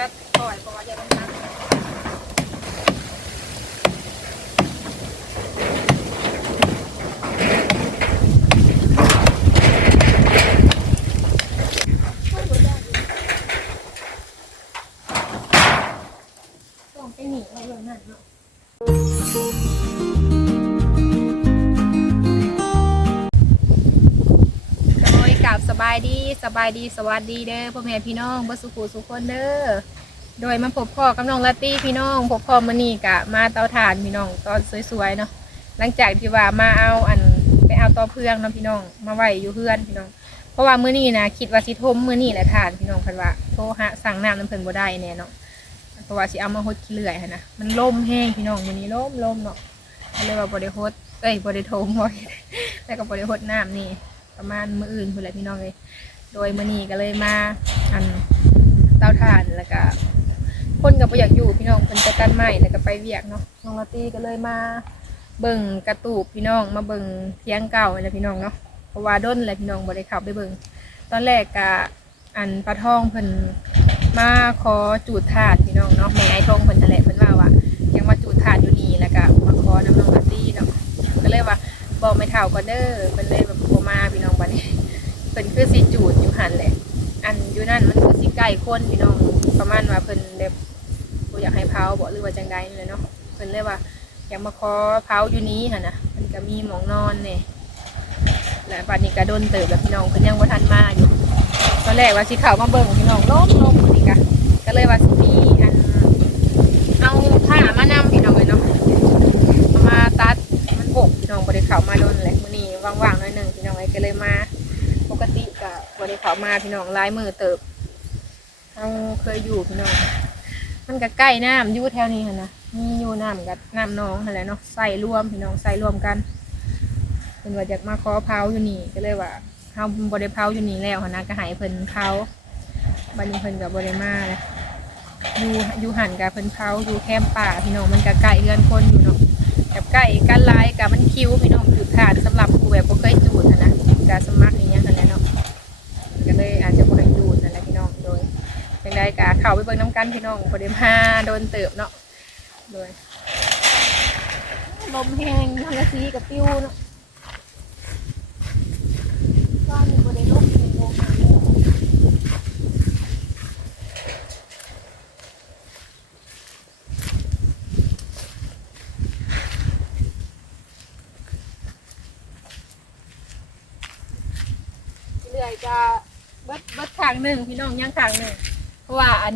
ตั บายดีสวัสดีเด้อพ่อแม่พี่น้องบ่สุขุสุขคนเด้อโดยมาพบพ่อกับน้องลาตี้พี่น้องพบพ่อมื้อนี้กะมาเตาถ่านพี่น้องตอนสวยๆเนาะหลังจากที่ว่ามาเอาอันไปเอาตอเพื่องเนาะพี่น้องมาไว้อยู่เพื่อนพี่น้อง เพราะว่ามื้อนี้นะคิดว่าสิทมมื้อนี้แหละทานพี่น้องเพิ่นว่าโทรหาสั่งน้ำน้ำเพิ่นบ่ได้แน่เนาะเพราะว่าสิเอามาฮดขี้เลื่อยหั้นนะมันลมแห้งพี่น้องมื้อนี้ลมลมเนาะก็เลยว่าบ่ได้ฮดเอ้ยบ่ได้โทมบ่ได้แต่ก็บ่ได้ฮดน้ำนี่ประมาณมื้ออื่นพุ่นแหละพี่น้องเลย โดยมื้อนี้ก็เลยมาอันเตาถ่านแล้วก็คนก็บ่อยากอยู่พี่น้องเพิ่นจะกันไม้แล้วก็ไปเวียกเนาะน้องลาตี้ก็เลยมาเบิ่งกระตูบพี่น้องมาเบิ่งเทียงเก่านั่นแหละพี่น้องเนาะเพราะว่าด้นแหละพี่น้องบ่ได้เข้าไปเบิ่งตอนแรกก็อันปลาทองเพิ่นมาขอจูดถาดพี่น้องเนาะแม่ไอ้ทองเพิ่นนั่นแหละเพิ่นว่าว่ายังมาจูดถาดอยู่นี่แล้วก็มาขอน้ำน้องลาตี้เนาะก็เลยว่าบอกไม่เท่าก็เด้อเป็นเลยแบบโบมาพี่น้องบัดนี้ เป็นคือสีจูดอยู่หันแหละ อันอยู่นั่นมันคือสีไก่ข้นพี่น้องประมาณว่าเพิ่นแบบบ่อยากให้เผาบ่หรือว่าจังใดนี่เลยเนาะเพิ่นเลยว่าอยากมาขอเผาอยู่นี้หั่นน่ะมันก็มีหมองนอนเนี่ยและบัดนี้ก็โดนเติบแล้วพี่น้องเพิ่นยังบ่ทันมาอยู่ตอนแรกว่าสิเข้ามาเบิ่งพี่น้องล้มล้มนี้ก็ก็เลยว่าสิมีอันเอาผ้ามานำพี่น้องเลยเนาะ เอามาตัดมันหกพี่น้องบริเขามาโดนแหละมื้อนี้ว่างๆหน่อยหนึ่งพี่น้องไอ้ก็เลยมา ปกติกับบริ เขามาพี่น้องลายมือเติบเราเคยอยู่พี่น้องมันก็ใกล้น้ำอยู่แถวนี้หั่นนะมีอยู่น้ำกับน้ำหน้องอะไรเนาะใส่รวมพี่น้องใส่รวมกันเป็นว่าอยากมาขอเผาอยู่นี่ก็เลยว่าเฮาบริเผาอยู่นี่แล้วหั่นนะก็ใหายเพิ่นเผาบัดนี้เพิ่นกับบริมาเลยอยู่อยู่หันกับเพิ่นเผาอยู่แคมป์ป่าพี่น้องมันก็ใกล้เรือนคนอยู่เนาะกับไก่กันลายกับมันคิวพี่น้องจุดขาดสำหรับผู้แบบบ่เคยจูดหั้นนะการสมัครอย่างเงี้ยนั่นแหละเนาะ กะเข้าไปเบิ่งน้ำกันพี่น้องบ่ได้มาโดนเติบเนาะโดยลมแห้งทั้งกะซีกับปิ้วเนาะก็มีบ่ได้ลมมีลมเรื่อยจะเบิดเบิดข้างหนึ่งพี่น้องย่างข้างหนึ่งเพ ราะว่าอัน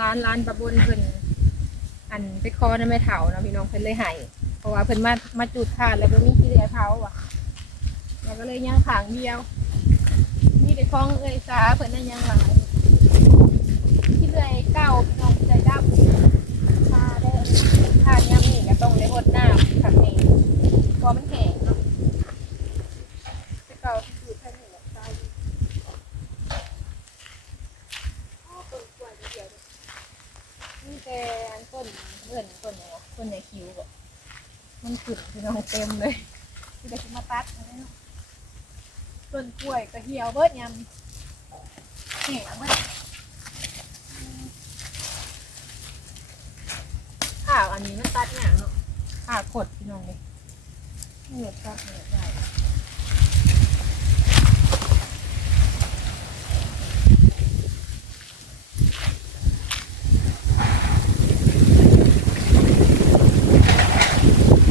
ร้านร้านประบุญเพิ่นอันไปคอนั่นไม่เถาเนาะพี่น้องเพิ่นเลยให้เพราะว่าเพิ่นมามาจุดทานแล้วก็มีที่เหลือเผาว่ะแล้วก็เลยย่างขางเดียวมีแต่ของเอ้ยสาเพิ่นนั่นย่างหลายที่เหลือเก้าพี่น้องเหลือดำทาได้ทานย่างนี่ก็ต้องได้หดน้ำขังนี้พอมันแห้งเนาะแต่เก่าที่อยู่แค่นี้แหละตายอยู่อ๋อต้นกล้วยเดียวๆนี่แต่อั นต้นเงินต้นไหนวะต้นไหนคิ้วบ่มันขึ้นพี่น้องเต็มเลยที่จะมาตัดอาไว้เนาะต้นกล้วยก็เหี่ยวเบิดยำแห้งเบิดข้าวอันนี้มันตัดอย่างเนาะข้าวขดพี่น้องเลยเหนียตัดเหนียได้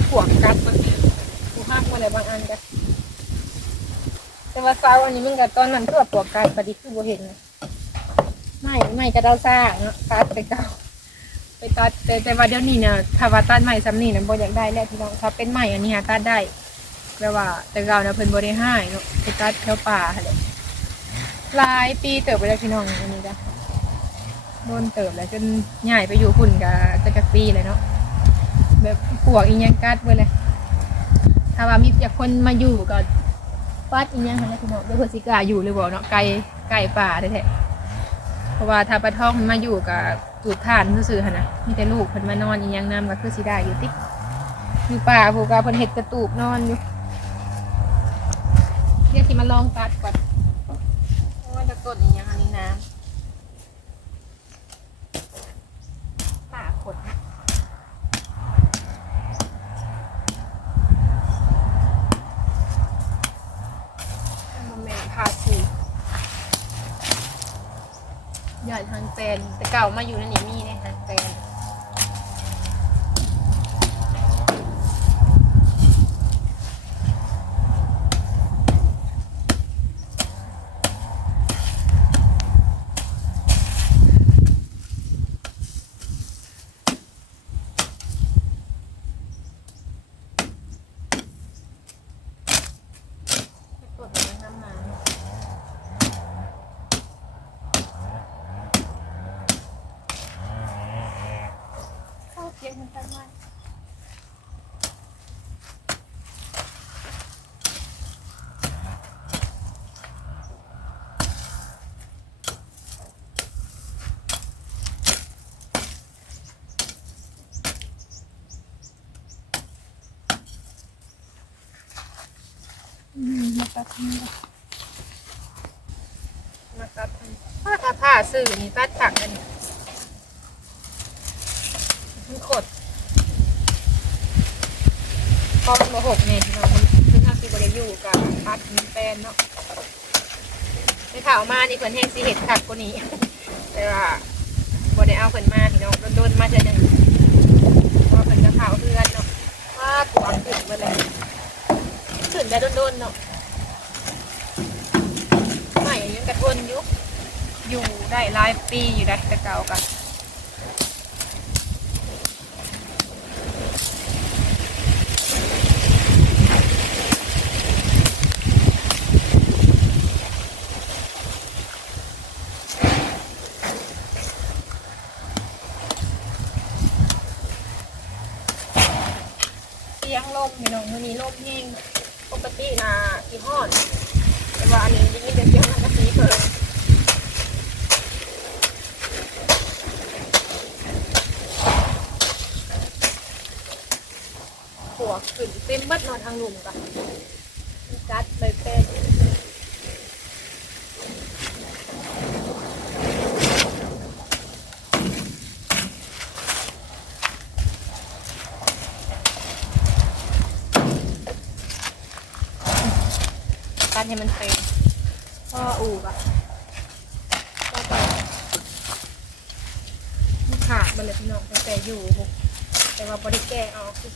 ขวงกัดมันกูหักมาเลย บางอันกันแต่ว่าเสาอันนี้มันกับตอนนั้นก็ปวกการปฏิคือบ่เห็นนะไม่ไม่กระเดาซ่าเนาะตัดไปเก่าไปตัดแต่แต่ว่าเดี๋ยวนี้เนี่ยถ้าว่าตัดใหม่ซ้ำนี่นะบ่อยากได้แล้วพี่น้องถ้าเป็นใหม่อันนี้หาตัดได้แปลว่าแต่เก่านะเพิ่นบ่ได้ให้เนาะไปตัดแถวป่าหั่นแหละหลายปีเติบไปแล้วพี่น้องอันนี้จ้ะโดนเติบแล้วจนใหญ่ไปอยู่หุ่นกับจะกะปีเลยเนาะแบบปวกอีหยังกัดไปเลย ถ้าว่ามีอยากคนมาอยู่ก็ปัดอีหยังหั่นะพี่น้องเดี๋ยวเพิ่นสิกล้าอยู่เลยบ่เนาะไก่ไก่ป่าแท้ๆเพราะว่าถ้าปลาทองมันมาอยู่กับตูดทานซื่อๆหั่นน่ะมีแต่ลูกเพิ่นมานอนอีหยังนํก็คือสิได้อยู่ติอยู่ป่าผู้ก็เพิ่นเฮ็ดกระตูบนอนอยู่เดี๋ยวสิมาลองตัดก่อนโอ้ยตะต้นอีหยังอันนี้น้ำาดทางแฟนแต่เก่ามาอยู่นั่นนี่มีในทางแฟนกดไปน้ำมันเข้าเกียร์มันตั้งไว้มมาตัดนี่มาตัดผ้าผ้าผ้าสื่อนี่ตัดถักอันนี้มันขด พอมันมาหกเนี่ยพี่น้องมันคือถ้าสิบริยูกับตัดมันแปนเนาะในข่าวมานี่เพิ่นแห้งสิเห็ดขัดกว่านี้ แต่ว่าบ่ได้เอาเพิ่นมาพี่น้องโดนๆมาเจอหนึ่งเพราะว่าเพิ่นจะเผาวเพื่อนเนาะว่ากวางขึ้นมาเลยขึ้นได้โดนๆเนาะใหม่ยังกระทนยู่อยู่ได้หลายปีอยู่ได้แต่เก่ากัน เสียงลมพี่น้องมันนี้ลมแห้งปกตินะกี่ห้อนแต่ว่าอันนี้ยังไม่ได้เกี่ยวกับกะทิเพิ่มหัวขึ้นเต็มเบัดนอนทางหลุมกันจัดเลยเป็นการ ให้มันเป็นพ่ออูกอะก็ไปมันขาดมันเลยพี่น้องตั้งแต่อยู่ แต่ว่าบริแก้เอาคือ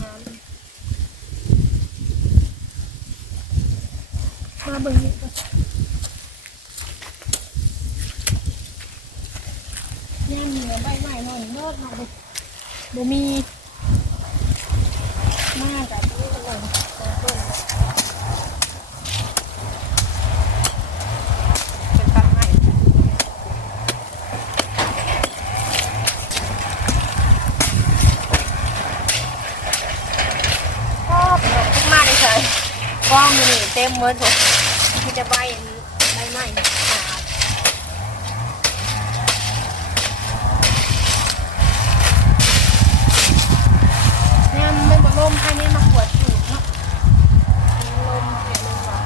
น้ำมาเบิ่งนี่ก่อนย่ามเหนือใบใหม่หน่อยนอกมาบุบ่มี มากอะที่เลยต้นเป็นตัดใหม่ชอบดอกขึ้นมาเลยใช่กล้องอยู่นี่เต็มหมดเลยที่จะใบอันนี้ใบใหม่ขาดเนี่ยมันไม่บล่มให้เนี่ยมาขวดถูกเนาะลมเสียลมว่ะ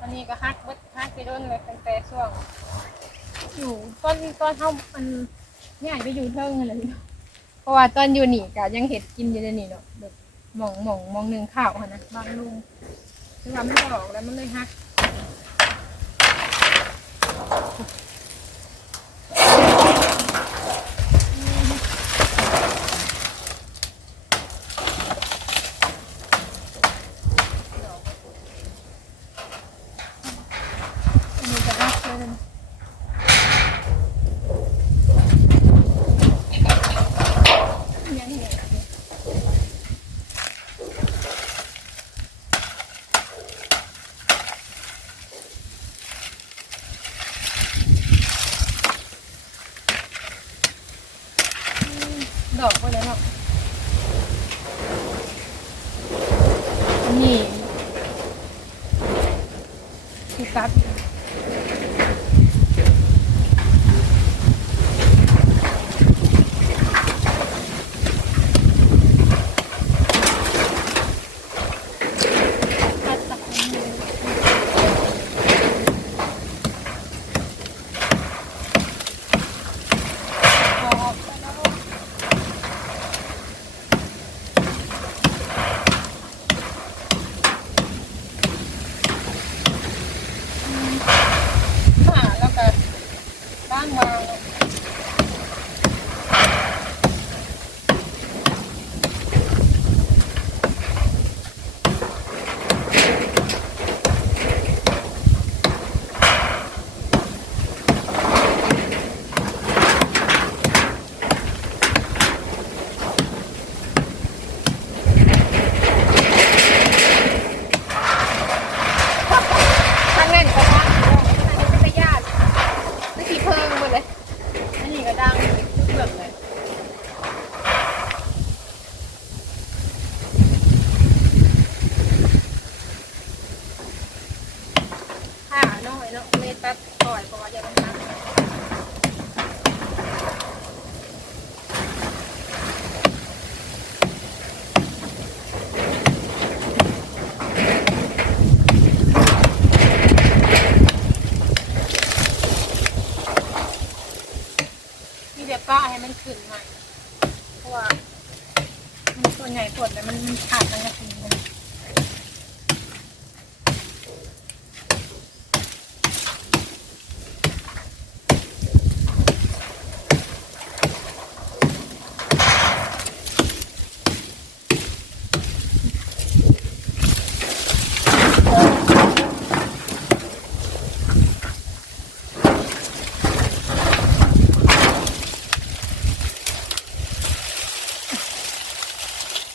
อันนี้ก็ฮักเบิดฮักไปโดนเลยตั้งแต่ช่วง อยู่ ตอนเท่ามันใหญ่ไปอยู่เทิงอะไรเนาะเพราะว่าตอนอยู่นี่ก็ยังเห็ดกินอยู่ในนี่เนาะแบบหมองหมองมองหนึ่งข้าวหั้นนะบางลุงคือว่ามันออกแล้วมันเลยฮัก อันนี้จะรักเลยนะยังเห็นดอกไปแล้วเนาะนี่ คือตัด ตัดตัดมือ เลย อันนี้ก็ดังทุกเรื่องเลยค่ะน้อยเนาะเลยตัดปล่อยเพราะว่าอย่ามันตัด มีแบบก็ให้มันขึ้นใหม่เพราะว่ามัน ส่วนใหญ่ปวดแต่มันขาดตั้งแต่ทีนึง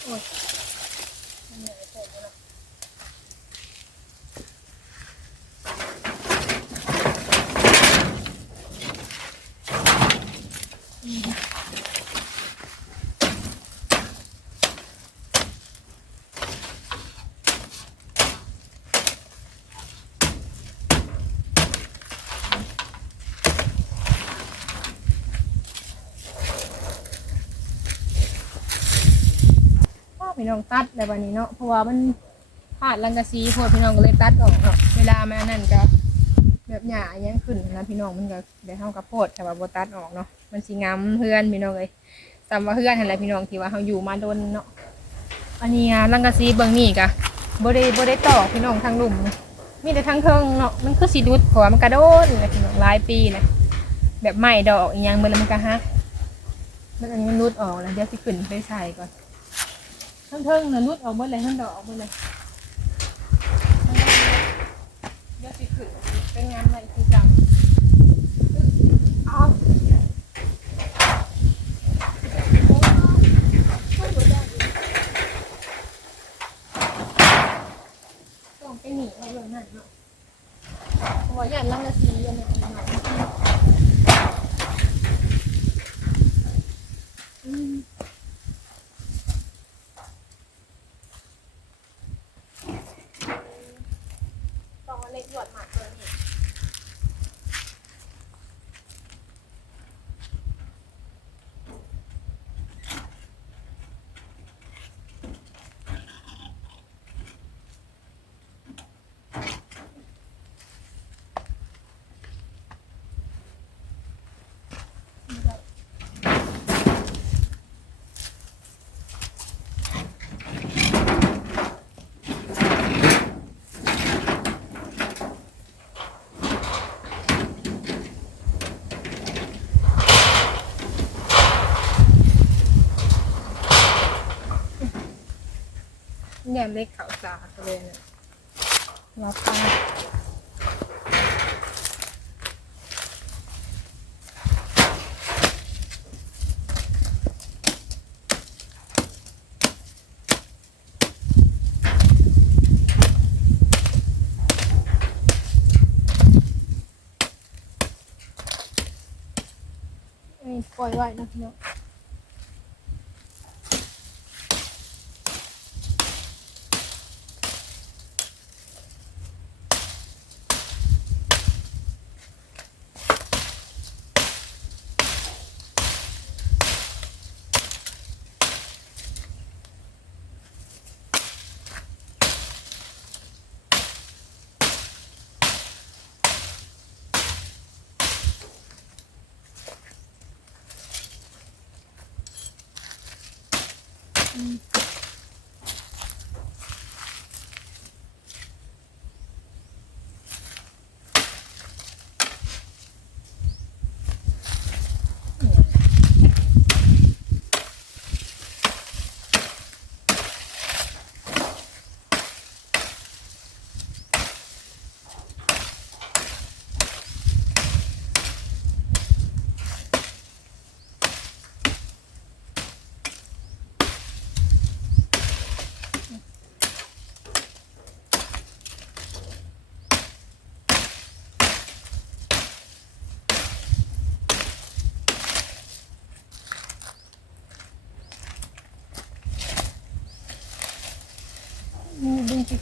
โอ้ยมันเหนื่อยปวดแล้วพ่อพี่ น้องตัดในวันนี้เนาะเพราะว่ามันขาดรังกะซีพวกพี่น้องก็เลยตัดออกเนาะเวลามานั่นก็แบบหยาอิหยังขึ้นนะพี่น้องมันก็ได้เท่ากับโพดแต่ว่าบตัดออกเนาะมันสิงามเพื่อนพี่น้องเลยจำว่าเพื่อนอะไรพี่น้องที่ว่าเขาอยู่มาโดนเนาะอันนี้อะรังกะซีเบิ่งนี่กะบ่ได้บ่ได้ต่อพี่น้องทางหลุมมีแต่ทางเทิงเนาะมันคือสิดุดเพราะว่ามันกระโดดนเลยพี่น้องหลายปีเลยแบบใหม่ดอกอีหยังเบิ่งแล้วมันก็ฮักแล้วอันนี้มันรุดออกแล้วเดี๋ยวสิขึ้นไปใส่ก่อน ทั้งเทิงน่ะนุดออกหมดเลยทั้งดอกออกหมดเลยเดี๋ยวสิขึ้นเป็นงานอะไรคือจังเอาต้องไปหนีเอาเลยนั่นเนาะเพราะว่าย่านลังกะซีอันเนี้ยอันนี้อืม ต้องเอาเล็กหยอดหมากเลยนี่แยมเล็กขาวสาเลยเนี่ยรับตาอันนี้ปล่อยไว้นะพี่น้อง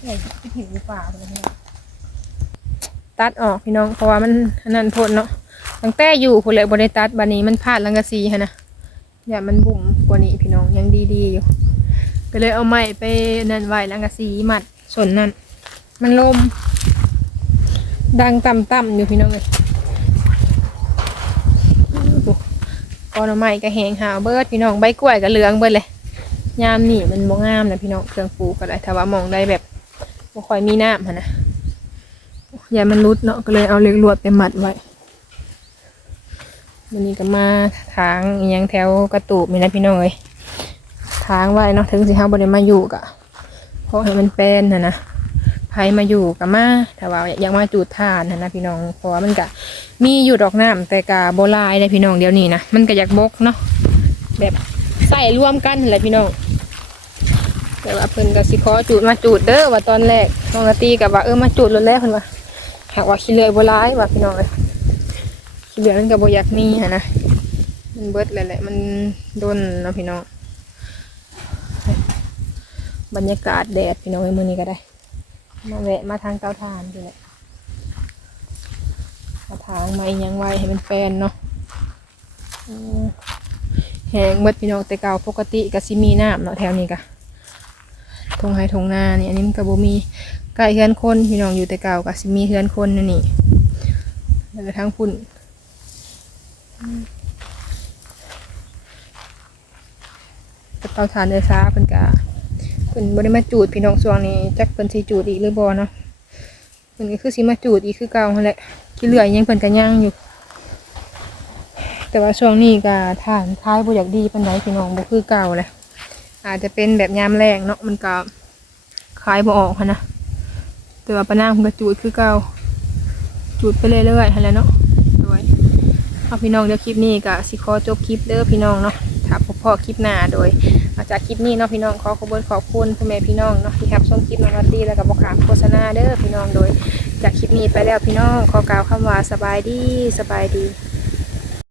ไปแข่งไปถึงป่าเลยพี่น้องตัดออกพี่น้องเพราะว่ามันนั่นโพดเนาะตั้งแต่อยู่พุ่นเลยบริตัดบันนี้มันพลาดลังกะซีฮะนะอย่ามันบุ่มกว่านี้พี่น้องยังดีๆอยู่ก็เลยเอาไม้ไปนั่นไว้ลังกะซีมัดส่วนนั้น มันลม ดังต่ำๆอยู่พี่น้องเลยก้อนเอาไม้ก็แหงหาวเบิดพี่น้องใบกล้วยก็เหลืองเบิดเลยยามนี่มันบ่งามนะพี่น้องเครื่องปลูกก็ได้ถ้าว่ามองได้แบบ บ่ค่อยมีน้ำหั้นนะย่ามันรุดเนาะก็เลยเอาเหล็กลวดไปมัดไว้วันนี้ก็มาทางยังแถวกระตูบนี่นะพี่น้องเอ้ยทางไว้เนาะถึงสิเฮาบ่ได้มาอยู่ก็เพราะให้มันเป็นน่ะนะไผมาอยู่ก็มาถ้าว่าอยากมาจูดทานน่ะนะพี่น้องเพราะว่ามันก็มีอยู่ดอกน้ำแต่ก็บ่ลายเลยพี่น้องเดี๋ยวนี้นะมันก็อยากบกเนาะแบบใส่รวมกันแหละพี่น้อง แต่ว่าเพิ่นก็สิขอจูดมาจูดเด้อว่าตอนแรกน้องนาตีกับว่าเออมาจูดรถแล้วเพิ่นว่าหากว่าขี้เลื่อยบ่ร้ายว่าพี่น้องเอ้ยขี้เลื่อยมันก็บ่อยากมีหันนะมันเบิดแล้วแหละมันโดนเนาะพี่น้องบรรยากาศแดดพี่น้องไอ้มือนี้ก็ได้ มาแวะมาทางเตาถ่านนี่แหละมาทางไม้ยังไว้ให้มันแฟนเนาะแหงเบิดพี่น้องแต่เก่าปกติก็สิมีน้ำเนาะแถวนี้ก็ งไฮทงนาเนี่ยอันนี้มันก็บ่มีไก่เฮือนคนพี่น้องอยู่แต่เก่าก็สิมีเฮือนคนนั่นนี่แล้วก็ทั้งพุ่นกระเป๋าทานเดซ่าเพิ่นก็เพิ่นบ่ได้มาจูดพี่น้องช่วงนี้จักเพิ่นสิจูดอีกหรือบ่เนาะเพิ่นก็คือสิมาจูดอีกคือเก่าหั่นแหละที่เหลือยังเพิ่นก็ยังอยู่ แต่ว่าช่วงนี้ก็ทานท้ายบ่อยากดีปานใดพี่น้องบ่คือเก่าเลย อาจจะเป็นแบบยามแรงเนาะมันก็ขายบ่ออกนะแต่ว่าปะนางมันก็จูดคือเก่าจูดไปเรื่อยๆหันแหล้วเนาะโดยเอาพี่น้องเดี๋ยวคลิปนี้ก็สิขอจบคลิปเด้อพี่น้องเนาะถ้าพบพ่อคลิปหน้าโดยอาจากคลิปนี้เนาะพี่น้องขอขอบคุณขอบคุณพ่อแม่พี่น้องเนาะที่รับชมคลิปน้องวัตตี้แล้วก็บอกขามโฆษณาเด้อพี่น้องโดย จากคลิปนี้ไปแล้วพี่น้องขอกล่าวคำว่าสบายดีสบายดี